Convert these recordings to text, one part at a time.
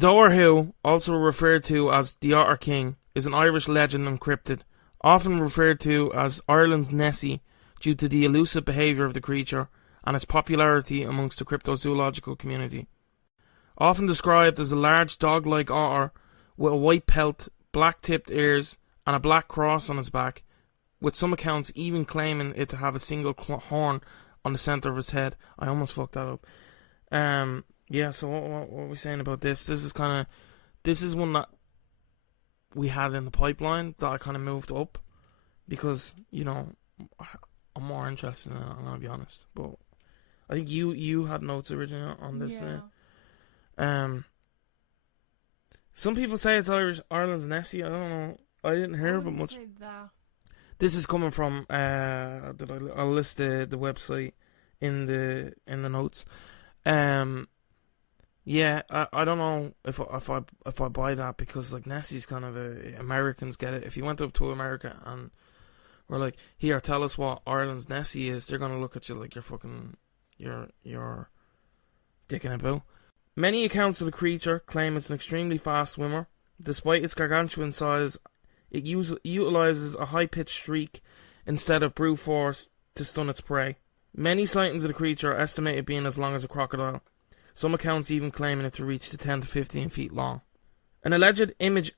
Dobhar-Chú, also referred to as the Otter King, is an Irish legend and cryptid, often referred to as Ireland's Nessie due to the elusive behaviour of the creature and its popularity amongst the cryptozoological community. Often described as a large dog-like otter with a white pelt, black-tipped ears, and a black cross on its back, with some accounts even claiming it to have a single horn on the centre of its head. I almost fucked that up. Yeah, so what are we saying about this? This is one that we had in the pipeline that I kind of moved up because, you know, I'm more interested in it, I'm going to be honest. But I think you had notes originally on this. Yeah. Some people say it's Ireland's Nessie. I don't know. I didn't hear about much. Say that. This is coming from I'll list the website in the notes. Yeah, I don't know if I buy that because like Nessie's kind of Americans get it. If you went up to America and were like, here, tell us what Ireland's Nessie is, they're gonna look at you like you're fucking you're dicking about. Many accounts of the creature claim it's an extremely fast swimmer. Despite its gargantuan size, it utilizes a high-pitched shriek instead of brute force to stun its prey. Many sightings of the creature are estimated being as long as a crocodile. Some accounts even claiming it to reach to 10 to 15 feet long. An alleged image...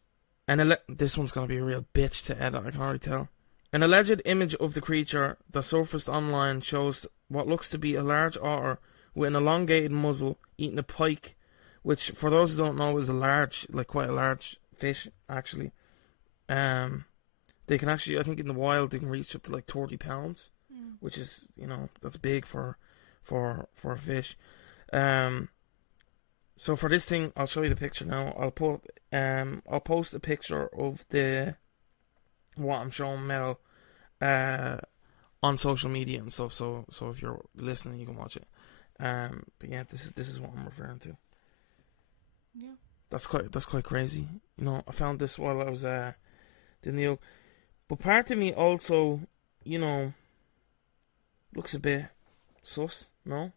this one's going to be a real bitch to edit, I can already tell. An alleged image of the creature that surfaced online shows what looks to be a large otter with an elongated muzzle eating a pike, which, for those who don't know, is quite a large fish, actually. They can actually, I think in the wild, they can reach up to like 30 pounds, which is, you know, that's big for a fish. So for this thing, I'll show you the picture now. I'll post a picture of what I'm showing Mel, on social media and stuff. So if you're listening, you can watch it. But yeah, this is what I'm referring to. Yeah. That's quite crazy. You know, I found this while I was doing the but part of me also, you know, looks a bit sus. No,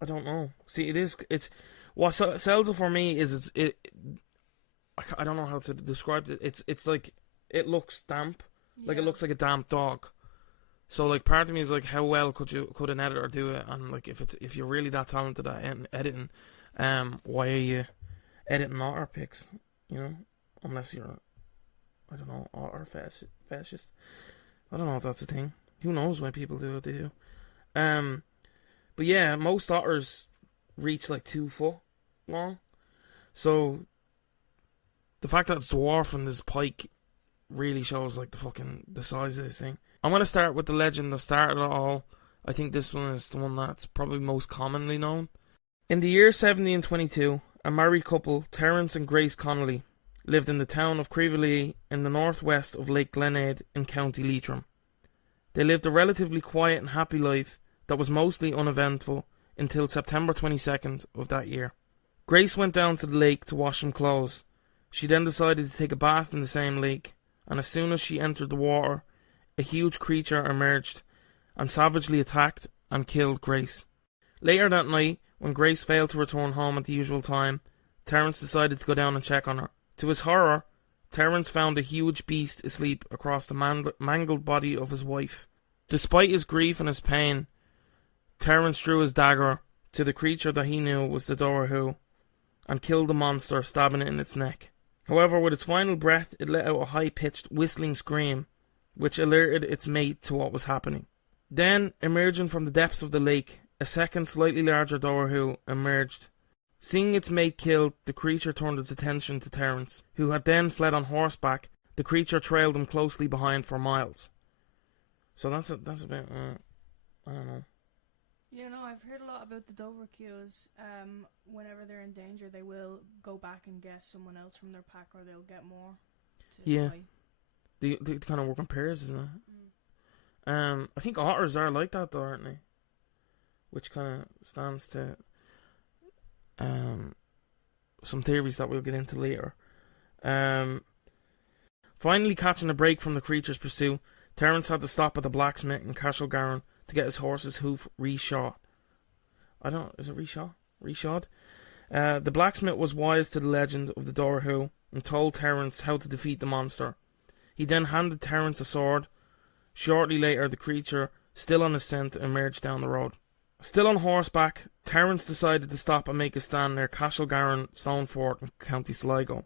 I don't know. See, it's what sells it for me is I don't know how to describe it. It's like it looks damp, like it looks like a damp dog. So like part of me is like, how well could an editor do it? And like if you're really that talented at editing, why are you editing otter pics? You know, unless you're, I don't know, otter fascist. I don't know if that's a thing. Who knows why people do what they do? But yeah, most otters reach like 2 foot long. So the fact that it's dwarfing this pike really shows like the size of this thing. I'm going to start with the legend that started it all. I think this one is the one that's probably most commonly known. In the year 1722, a married couple, Terence and Grace Connolly, lived in the town of Creevely in the northwest of Lake Glenade in County Leitrim. They lived a relatively quiet and happy life that was mostly uneventful until September 22nd of that year. Grace went down to the lake to wash some clothes. She then decided to take a bath in the same lake, and as soon as she entered the water, a huge creature emerged and savagely attacked and killed Grace. Later that night, when Grace failed to return home at the usual time, Terence decided to go down and check on her. To his horror, Terence found a huge beast asleep across the mangled body of his wife. Despite his grief and his pain, Terence drew his dagger to the creature that he knew was the Dobhar-Chú and killed the monster, stabbing it in its neck. However, with its final breath, it let out a high-pitched whistling scream, which alerted its mate to what was happening. Then, emerging from the depths of the lake, a second, slightly larger Dobhar-Chú emerged. Seeing its mate killed, the creature turned its attention to Terence, who had then fled on horseback. The creature trailed him closely behind for miles. So that's a bit, I don't know. Yeah, no, I've heard a lot about the Dobhar-Chús. Whenever they're in danger, they will go back and get someone else from their pack, or they'll get more. Yeah, they kind of work in pairs, isn't it? I think otters are like that, though, aren't they? Which kind of stands to some theories that we'll get into later. Finally catching a break from the creature's pursuit, Terence had to stop at the blacksmith in Cashel to get his horse's hoof reshot. Is it reshot? Reshod? The blacksmith was wise to the legend of the Dobhar-Chú and told Terence how to defeat the monster. He then handed Terence a sword. Shortly later, the creature, still on his scent, emerged down the road. Still on horseback, Terence decided to stop and make a stand near Cashel Stone Fort in County Sligo.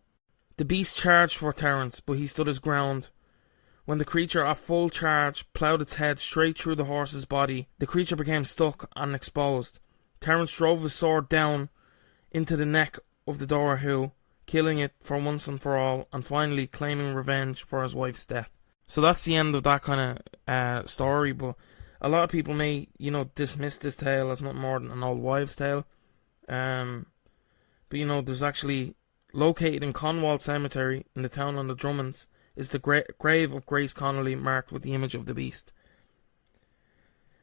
The beast charged for Terence, but he stood his ground. When the creature, at full charge, ploughed its head straight through the horse's body, the creature became stuck and exposed. Terence drove his sword down into the neck of the Dobhar-Chú, killing it for once and for all, and finally claiming revenge for his wife's death. So that's the end of that kind of story, but a lot of people may, dismiss this tale as nothing more than an old wives' tale. But, there's actually, located in Conwall Cemetery in the town on the Drummonds, is the grave of Grace Connolly marked with the image of the beast.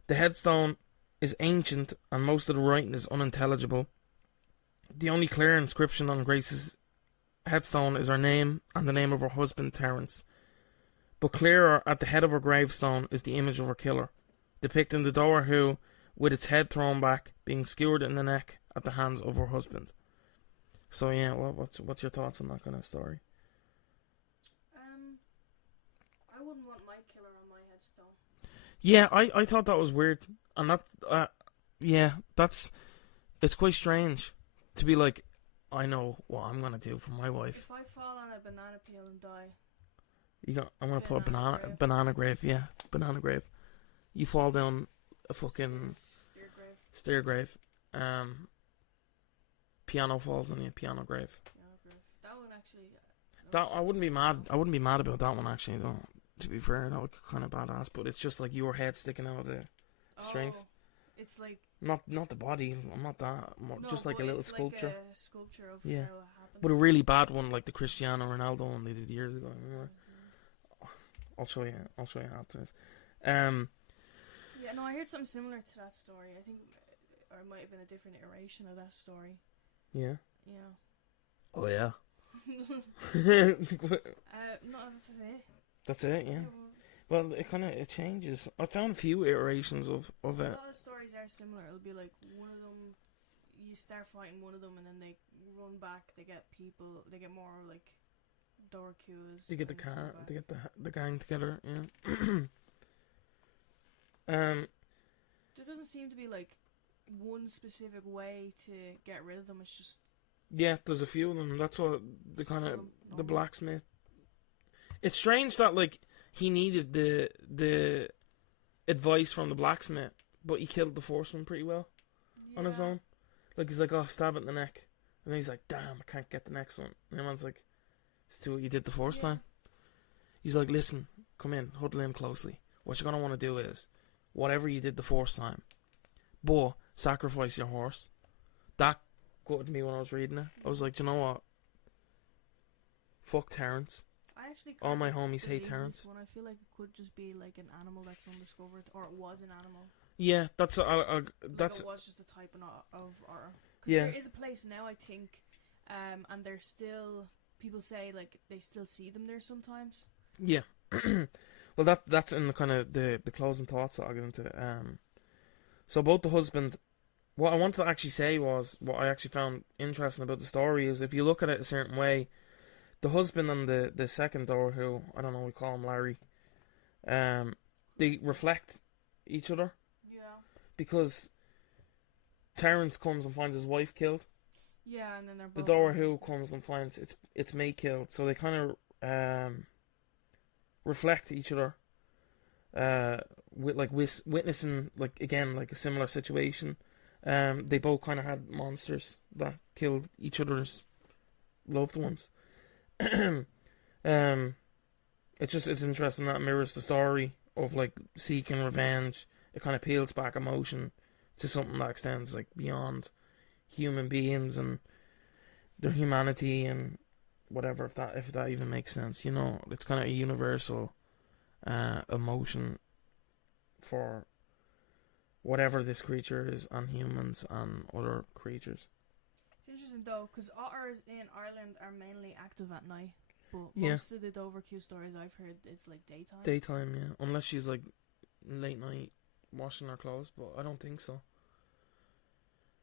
The headstone is ancient and most of the writing is unintelligible. The only clear inscription on Grace's headstone is her name and the name of her husband, Terence. But clearer, at the head of her gravestone, is the image of her killer, depicting the Dobhar-Chú with its head thrown back, being skewered in the neck at the hands of her husband. So yeah, what's your thoughts on that kind of story? I wouldn't want my killer on my headstone. Yeah, I thought that was weird, and it's quite strange to be like, I know what I'm gonna do for my wife. If I fall on a banana peel and die, I'm gonna put a banana grave. Yeah, banana grave. You fall down a fucking stair grave. Piano falls on you, piano grave. That one actually. I wouldn't be mad. I wouldn't be mad about that one actually, though. To be fair, that would be kind of badass. But it's just like your head sticking out of the strings. It's like not the body. I'm not that. Just like a little sculpture. Like a sculpture of yeah, how it happened. but a really bad one, like the Cristiano Ronaldo one they did years ago. Remember? I'll show you after this. Yeah, no, I heard something similar to that story. I think, or it might have been a different iteration of that story. Yeah. Yeah. Oh yeah. No, that's it. That's it. Yeah. Well, it changes. I found a few iterations of it. A lot of stories are similar. It'll be like one of them, you start fighting one of them, and then they run back. They get people. They get more like Dobhar-Chús. They get the They get the gang together. Yeah. There doesn't seem to be like one specific way to get rid of them. It's just there's a few of them. That's what the kind of the blacksmith. It's strange that like he needed the advice from the blacksmith, but he killed the first one pretty well on his own. Like he's like, oh, stab it in the neck, and then he's like, damn, I can't get the next one. And the man's like, it's to what you did the first time. He's like, listen, come in, huddle in closely. What you're gonna want to do is whatever you did the first time, but sacrifice your horse. That gutted me when I was reading it. I was like, do you know what? Fuck Terence. I actually all my homies hate Terence. When I feel like it could just be like an animal that's undiscovered, or it was an animal. Yeah, that's like it was just a type of or. Yeah. There is a place now, I think, and there's still people say like they still see them there sometimes. Yeah. Well, that's in the kind of the closing thoughts that I'll get into. So about the husband, what I wanted to actually say was what I actually found interesting about the story is if you look at it a certain way, the husband and the second Dobhar-Chú, I don't know, we call him Larry, they reflect each other. Yeah. Because Terence comes and finds his wife killed. Yeah, and then they're both. The Dobhar-Chú comes and finds its mate killed. So they kind of reflect each other. With like witnessing like again like a similar situation. They both kind of had monsters that killed each other's loved ones. It's interesting that it mirrors the story of like seeking revenge. It kind of peels back emotion to something that extends like beyond human beings and their humanity and whatever, if that even makes sense. It's kind of a universal emotion for whatever this creature is, and humans and other creatures. It's interesting though, because otters in Ireland are mainly active at night, but most of the Dobhar-Chú stories I've heard, it's like daytime. Daytime, yeah. Unless she's like late night washing her clothes, but I don't think so.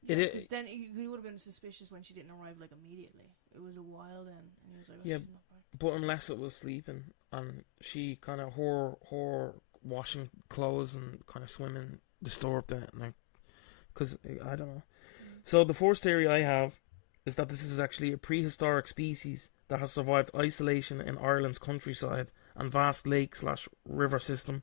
Yeah, It because then he would have been suspicious when she didn't arrive like immediately. It was a while then, and he was like, oh, yeah, she's not back. but unless it was sleeping and she kind of her washing clothes and kind of swimming disturbed it, like, because I don't know. So the first theory I have is that this is actually a prehistoric species that has survived isolation in Ireland's countryside and vast lake/river system,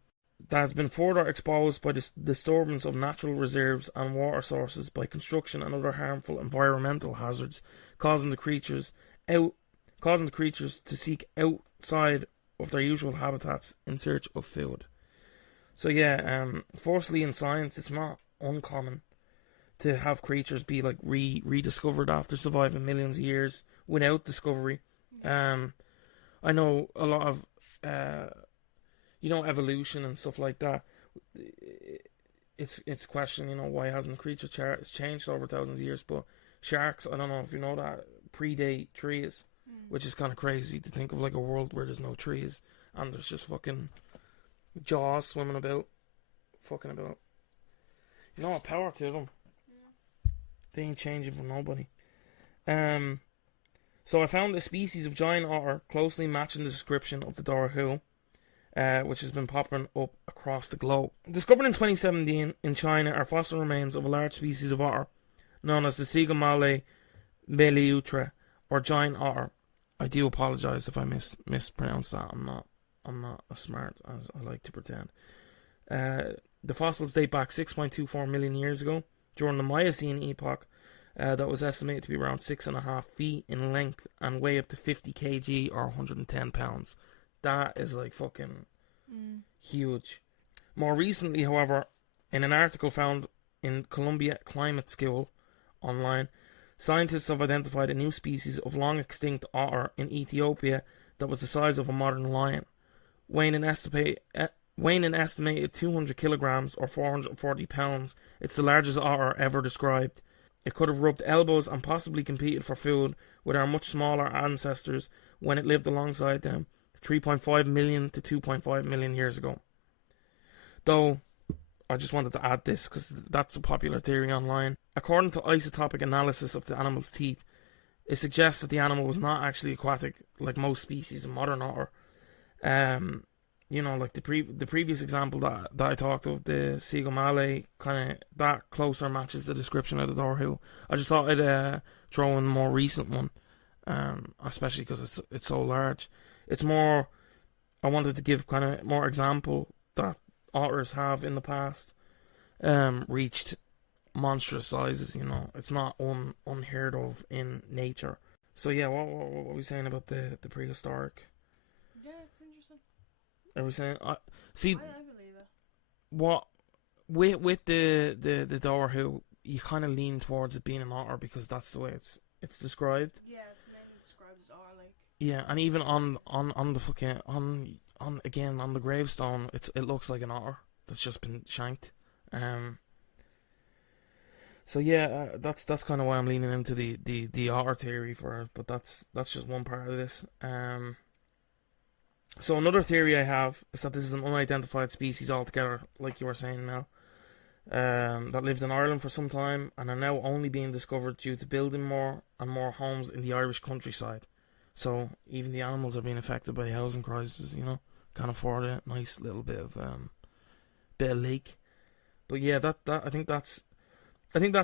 that has been further exposed by the disturbance of natural reserves and water sources by construction and other harmful environmental hazards, causing the creatures to seek outside of their usual habitats in search of food. So yeah, firstly, in science, it's not uncommon to have creatures be like rediscovered after surviving millions of years without discovery. I know a lot of evolution and stuff like that. It's a question, why hasn't the creature changed over thousands of years? But sharks, I don't know if you know that, predate trees, which is kind of crazy to think of, like a world where there's no trees and there's just fucking jaws swimming about, fucking about. What power to them. They ain't changing for nobody. So I found a species of giant otter closely matching the description of the Dobhar-Chú, which has been popping up across the globe. Discovered in 2017 in China are fossil remains of a large species of otter known as the Sigomale Beleutra, or giant otter. I do apologise if I mispronounce that. I'm not as smart as I like to pretend. The fossils date back 6.24 million years ago, during the Miocene epoch, that was estimated to be around 6.5 feet in length and weigh up to 50 kg or 110 pounds. That is like fucking huge. More recently, however, in an article found in Columbia Climate School online, scientists have identified a new species of long extinct otter in Ethiopia that was the size of a modern lion, weighing an estimated 200 kilograms or 440 pounds. It's the largest otter ever described. It could have rubbed elbows and possibly competed for food with our much smaller ancestors when it lived alongside them 3.5 million to 2.5 million years ago. Though, I just wanted to add this because that's a popular theory online. According to isotopic analysis of the animal's teeth, it suggests that the animal was not actually aquatic like most species of modern otter. Like the previous example that I talked of, the Sigomale, kind of that closer matches the description of the Dobhar-Chú. I just thought I'd throw in a more recent one, especially because it's so large. It's more, I wanted to give kind of more example that otters have in the past reached monstrous sizes. It's not unheard of in nature. So yeah, what were we saying about the prehistoric? Yeah, it's interesting. Are we saying? I believe it. What with the Dobhar-Chú, you kind of lean towards it being an otter because that's the way it's described. Yeah, it's mainly described as otter, like. Yeah, and even on the fucking on the gravestone, it looks like an otter that's just been shanked. So yeah, that's kind of why I'm leaning into the otter theory for it, but that's just one part of this. So another theory I have is that this is an unidentified species altogether, like you were saying now, that lived in Ireland for some time and are now only being discovered due to building more and more homes in the Irish countryside. So even the animals are being affected by the housing crisis, can't afford a nice little bit of lake. But yeah, that I think that's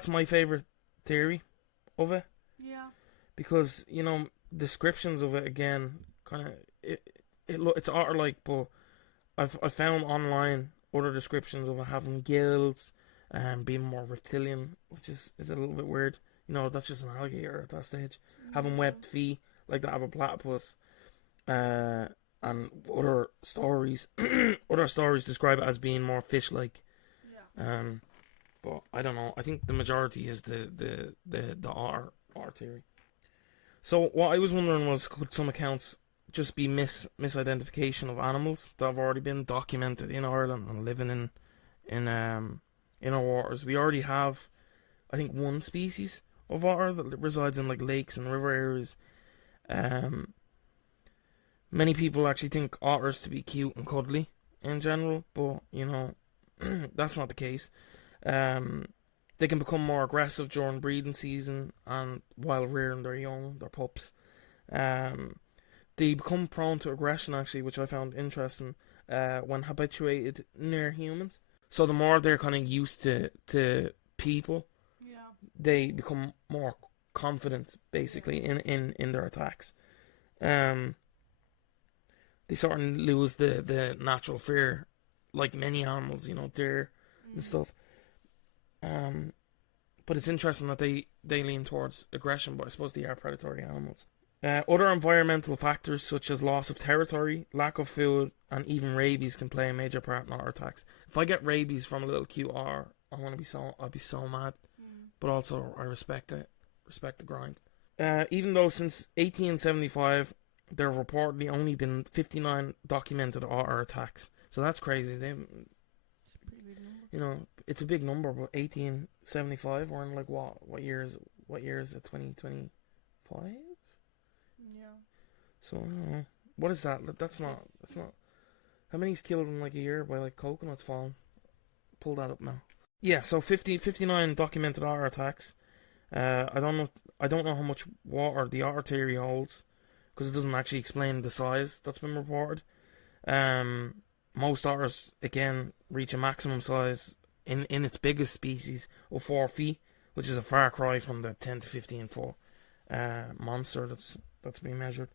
my favourite theory of it. Yeah. Because, descriptions of it again, kind of it's otter-like, but I've found online other descriptions of it having gills and being more reptilian, which is a little bit weird. That's just an alligator at that stage. Having webbed feet like that of a platypus, and other stories describe it as being more fish-like. Yeah. But I don't know. I think the majority is the otter theory. So what I was wondering was, could some accounts just be misidentification of animals that have already been documented in Ireland and living in our waters? We already have, I think, one species of otter that resides in like lakes and river areas. Many people actually think otters to be cute and cuddly in general, but that's not the case. The They can become more aggressive during breeding season and while rearing their young, their pups. They become prone to aggression, actually, which I found interesting, when habituated near humans. So the more they're kind of used to people, they become more confident, basically, in their attacks. They sort of lose the natural fear, like many animals, deer and stuff. But it's interesting that they lean towards aggression, but I suppose they are predatory animals. Other environmental factors such as loss of territory, lack of food, and even rabies can play a major part in otter attacks. If I get rabies from a little cute otter, I'll be so mad. But also, I respect it. Respect the grind. Even though since 1875, there have reportedly only been 59 documented otter attacks. So that's crazy. It's a big number, but 1875, we're in like what year is it, 2025? Yeah. So, I don't know. What is that? That's not. How many's killed in like a year by like coconuts falling? Pull that up now. Yeah, so 59 documented otter attacks. I don't know how much water the otter theory holds, because it doesn't actually explain the size that's been reported. Most otters, again, reach a maximum size in its biggest species of 4 feet, which is a far cry from the 10 to 15 foot monster that's being measured.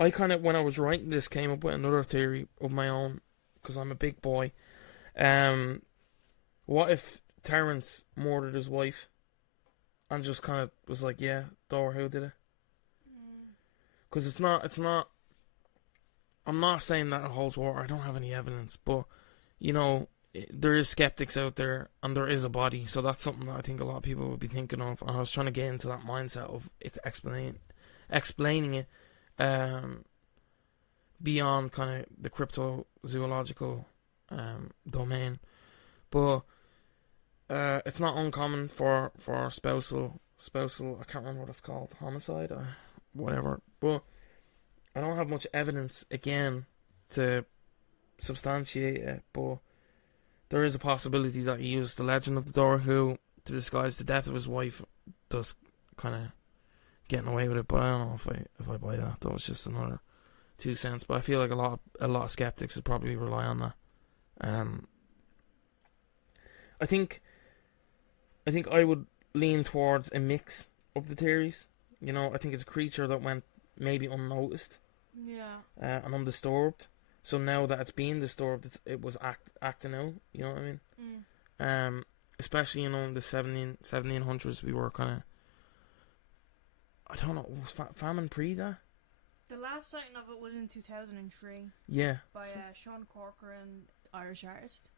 I kind of, when I was writing this, came up with another theory of my own, because I'm a big boy. What if Terence murdered his wife and just kind of was like, yeah, Dobhar-Chú did it? Because it's not, I'm not saying that it holds water, I don't have any evidence, but, there is skeptics out there, and there is a body, so that's something that I think a lot of people would be thinking of, and I was trying to get into that mindset of explaining it, beyond kind of the cryptozoological domain. But it's not uncommon for spousal, I can't remember what it's called, homicide or whatever, but I don't have much evidence again to substantiate it, but there is a possibility that he used the legend of the Dobhar-Chú to disguise the death of his wife, thus kind of getting away with it. But I don't know if I buy that. That was just another 2 cents. But I feel like a lot of skeptics would probably rely on that. I think I would lean towards a mix of the theories. I think it's a creature that went maybe unnoticed, and undisturbed. So now that it's being disturbed, it was acting out. You know what I mean? Especially in the 1700s, we were kind of, I don't know, was famine pre that? The last sighting of it was in 2003. Yeah. By Sean Corcoran, Irish artist.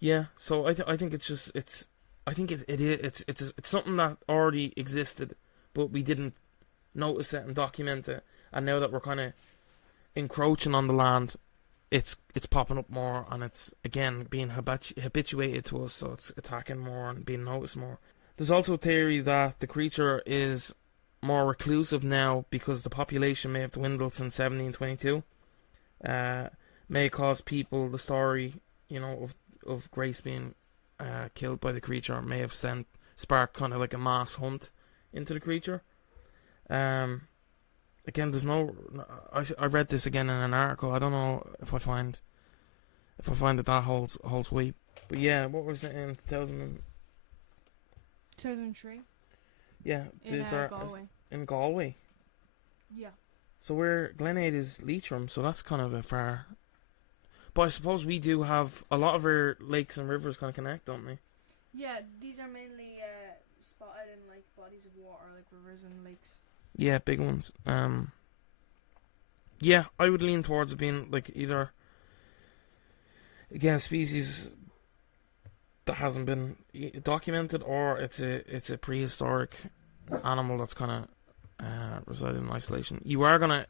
Yeah. So I think it's just it's something that already existed, but we didn't notice it and document it. And now that we're kind of encroaching on the land, it's popping up more, and it's again being habituated to us, so it's attacking more and being noticed more. There's also a theory that the creature is more reclusive now because the population may have dwindled since 1722. May cause people, the story of Grace being killed by the creature may have sparked kind of like a mass hunt into the creature. Again, there's no. I read this again in an article. I don't know if I find that holds weight. But yeah, what was it in 2003? Yeah, in Galway. In Galway. Yeah. So Glenade is Leitrim, so that's kind of a far. But I suppose we do have a lot of our lakes and rivers kind of connect, don't we? Yeah, these are mainly spotted in like bodies of water, like rivers and lakes. Yeah, big ones. Yeah, I would lean towards it being like either, again, a species that hasn't been documented, or it's a prehistoric animal that's kind of residing in isolation. You are gonna,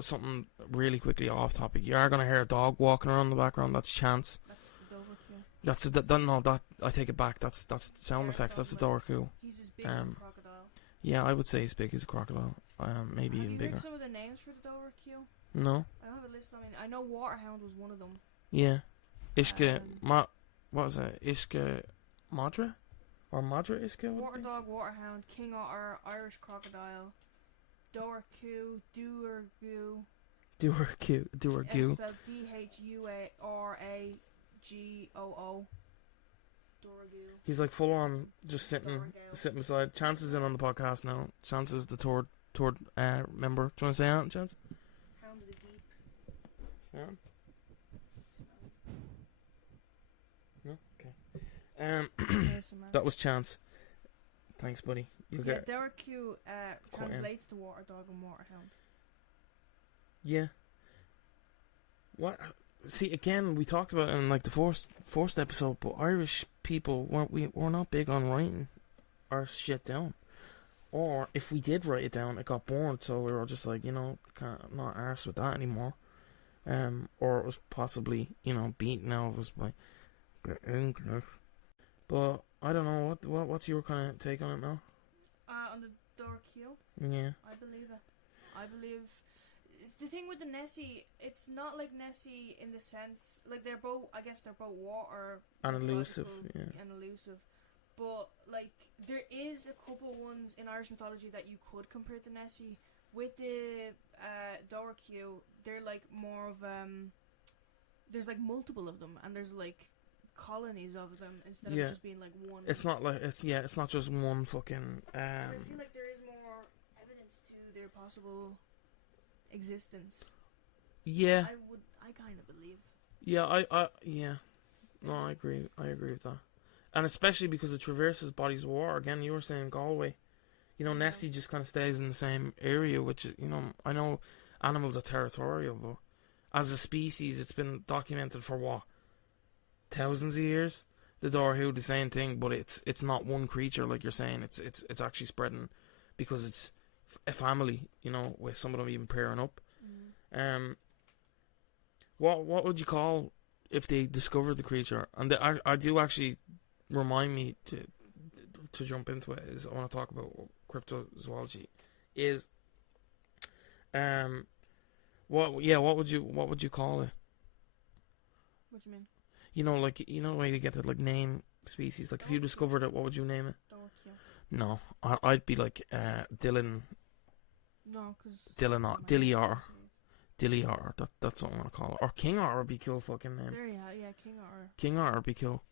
something really quickly off topic, you are gonna hear a dog walking around in the background. That's chance. That's the Dobhar-Chú. That I take it back. That's sound effects. That's the Dobhar-Chú. He's as big as a crocodile. Yeah, I would say he's big as a crocodile. Maybe even bigger. Have you heard some of the names for the Dobhar-Chú? No. I don't have a list. I mean, I know waterhound was one of them. Yeah. Ishka, what was it? Ishka Madra? Or Madra Ishka? Water dog, waterhound, king otter, Irish crocodile, Dobhar-Chú, Dobhar-Chú. Dobhar-Chú. Spelled Dhuragoo. Dobhar-Chú. He's like full on just sitting beside. Chance is in on the podcast now. Chance is the Tord member. Do you want to say that, Chance? Hound of the deep. Sound? No? Okay. That was Chance. Thanks, buddy. Dobhar-Chú translates to water dog and waterhound. Yeah. What? See, again, we talked about it in like the first episode, but Irish people we're not big on writing our shit down. Or if we did write it down, it got burned, so we were just like, not arsed with that anymore. Or it was possibly, beaten out of us by English. But I don't know, what's your kind of take on it now? On the Dobhar-Chú? Yeah. I believe it. I believe the thing with the Nessie, it's not like Nessie in the sense like they're both water and elusive, and elusive. But like there is a couple ones in Irish mythology that you could compare to Nessie. With the Dobhar-Chú, they're like more of there's like multiple of them, and there's like colonies of them instead of just being like one. It's not like it's not just one fucking. I feel like there is more evidence to their possible existence. Yeah. I kind of believe. Yeah, No, I agree with that. And especially because it traverses bodies of water. Again, you were saying Galway. Nessie just kind of stays in the same area, which is, I know animals are territorial, but as a species, it's been documented for what? Thousands of years? The Dobhar-Chú, the same thing, but it's not one creature like you're saying. It's actually spreading because it's a family, with some of them even pairing up. What would you call if they discovered the creature? And I do actually remind me to jump into it. Is I want to talk about cryptozoology. Is what would you call it? What do you mean? The way you get to like name species. Like if you discovered it, what would you name it? Dobhar-Chú. No, I'd be like Dylan. No, because Dilliar. That's what I'm gonna call it. Or King Otter would be cool fucking name. There you are, yeah, King Otter. King Otter would be cool.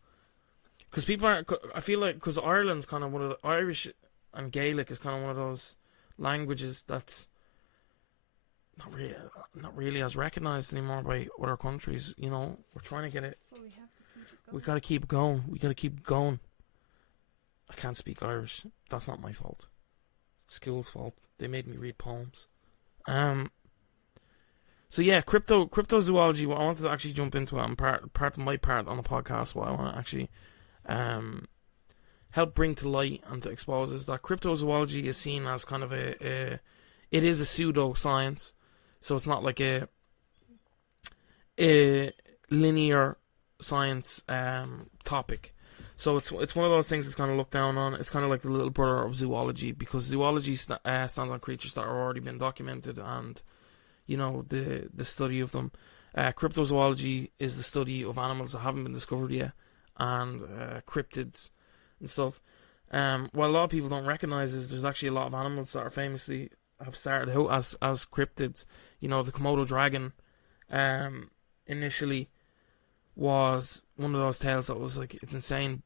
Because I feel like, because Ireland's kind of one of the, Irish and Gaelic is kind of one of those languages that's not really as recognised anymore by other countries. We're trying to get it. Well, we have to keep it going. We gotta keep going. We gotta keep going. I can't speak Irish. That's not my fault. It's school's fault. They made me read poems. So yeah, cryptozoology. What I wanted to actually jump into it, and part of my part on the podcast, what I want to actually help bring to light and to expose is that cryptozoology is seen as kind of it is a pseudo science, so it's not like a linear science topic. So it's one of those things that's kind of looked down on. It's kind of like the little brother of zoology, because zoology stands on creatures that are already been documented and the study of them. Cryptozoology is the study of animals that haven't been discovered yet, and cryptids and stuff. What a lot of people don't recognize is there's actually a lot of animals that are famously have started out as cryptids. The Komodo dragon initially was one of those tales that was like, it's insane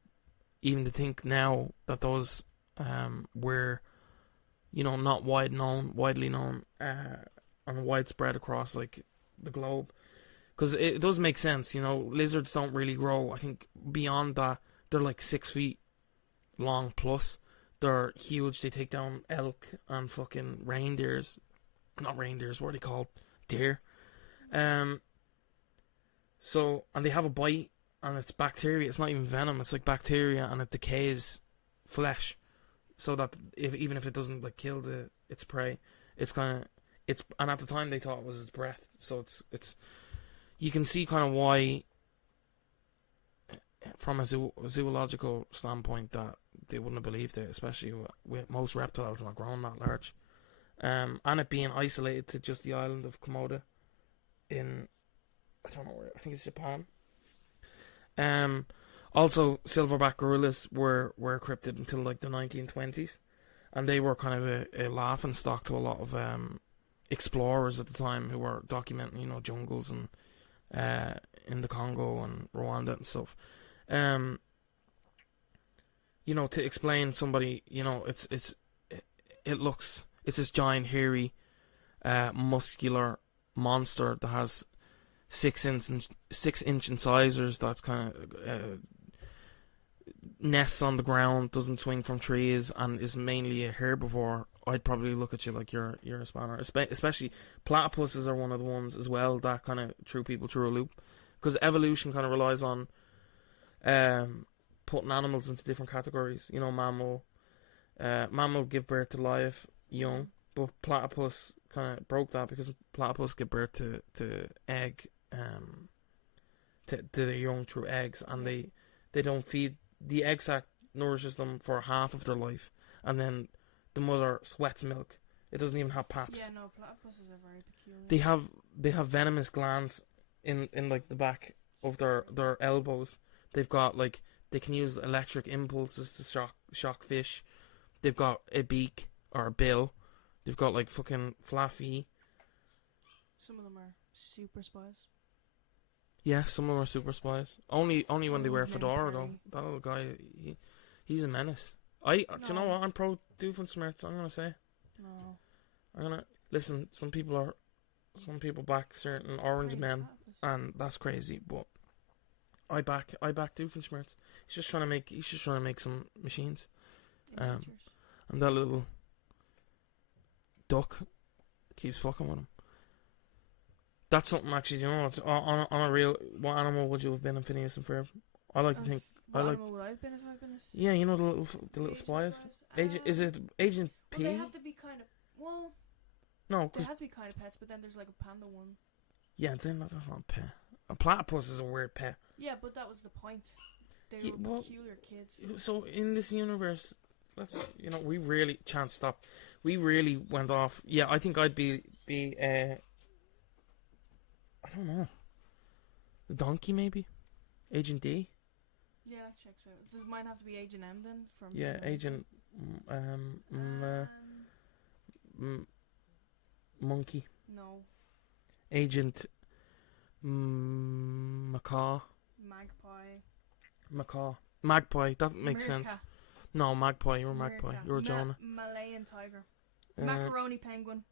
even to think now that those were not widely known and widespread across like the globe, because it does make sense. Lizards don't really grow. I think beyond that they're like 6 feet long plus. They're huge. They take down elk and fucking reindeers. Not reindeers, what are they called? Deer. So, and they have a bite, and it's bacteria. It's not even venom. It's like bacteria, and it decays flesh, so that even if it doesn't like kill its prey, and at the time they thought it was its breath. So it's you can see kind of why, from a zoological standpoint, that they wouldn't have believed it, especially with most reptiles not growing that large, and it being isolated to just the island of Komodo. in, I don't know where, I think it's Japan. Also, silverback gorillas were cryptid until like the 1920s, and they were kind of a laughing stock to a lot of explorers at the time who were documenting, you know, jungles and in the Congo and Rwanda and stuff. You know, to explain somebody, you know, it's this giant hairy, muscular monster that has 6-inch incisors. That's kind of nests on the ground, doesn't swing from trees, and is mainly a herbivore. I'd probably look at you like you're a spanner. Especially platypuses are one of the ones as well that kind of threw people through a loop, because evolution kind of relies on putting animals into different categories. You know, mammal give birth to live young, but platypus kind of broke that, because platypus give birth to egg, to their young through eggs, and they don't feed. The egg sac nourishes them for half of their life, and then the mother sweats milk. It doesn't even have paps. Yeah, no, platypuses are very peculiar. They have venomous glands in like the back of their elbows. They've got like, they can use electric impulses to shock fish. They've got a beak or a bill. They've got like fucking fluffy. Some of them are super spies. Yeah, some of them are super spies. Only when they wear fedora though. That little guy, he's a menace. Do you know what? I'm pro Doofenshmirtz. I'm gonna say. No. I'm gonna listen. Some people back certain orange men, and that's crazy. But I back Doofenshmirtz. He's just trying to make some machines. And that little duck keeps fucking with him. That's something actually, you know, on a real, what animal would you have been in Phineas and Ferb? I like to think, what animal would I have been if I'd been yeah, you know, the little spies? Is it Agent P? Well, they have to be kind of, well, no, they have to be kind of pets, but then there's like a panda one. Yeah, that's not a pet. A platypus is a weird pet. Yeah, but that was the point. They were peculiar kids. So in this universe, we really, we really went off. Yeah, I think I'd be I don't know. The donkey, maybe? Agent D? Yeah, that checks out. Does mine have to be Agent M then? Yeah, Agent Monkey. No. Agent Macaw. Magpie, that makes sense. No, Magpie, you're a magpie. You're a Jonah. Malayan tiger. Macaroni penguin.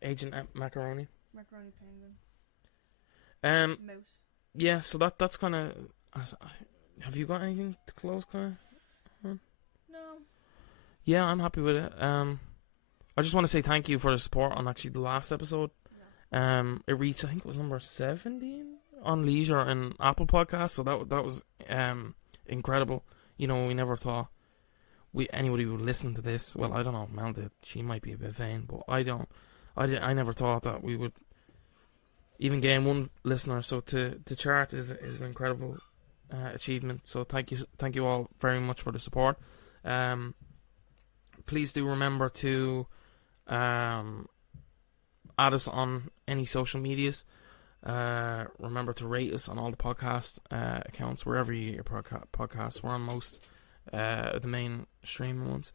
Agent Macaroni. Macaroni penguin. Mouse. Yeah, so that's kind of. Have you got anything to close, kind of? No. Yeah, I'm happy with it. I just want to say thank you for the support on actually the last episode. Yeah. It reached, I think it was number 17 on Leisure and Apple Podcasts, so that was incredible. You know, we never thought anybody would listen to this. Well, I don't know, Mel did. She might be a bit vain, but I never thought that we would even gain one listener. So to chart is an incredible achievement. So thank you all very much for the support. Please do remember to add us on any social medias. Remember to rate us on all the podcast accounts, wherever you get your podcasts. We're on most the main streaming ones.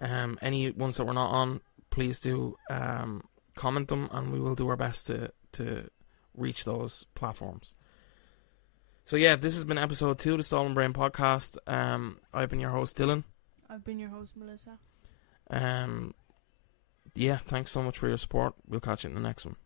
Any ones that we're not on, please do comment them, and we will do our best to reach those platforms. So yeah, this has been episode 2 of the Stolen Brain podcast. I've been your host, Dylan. I've been your host, Melissa. Yeah, thanks so much for your support. We'll catch you in the next one.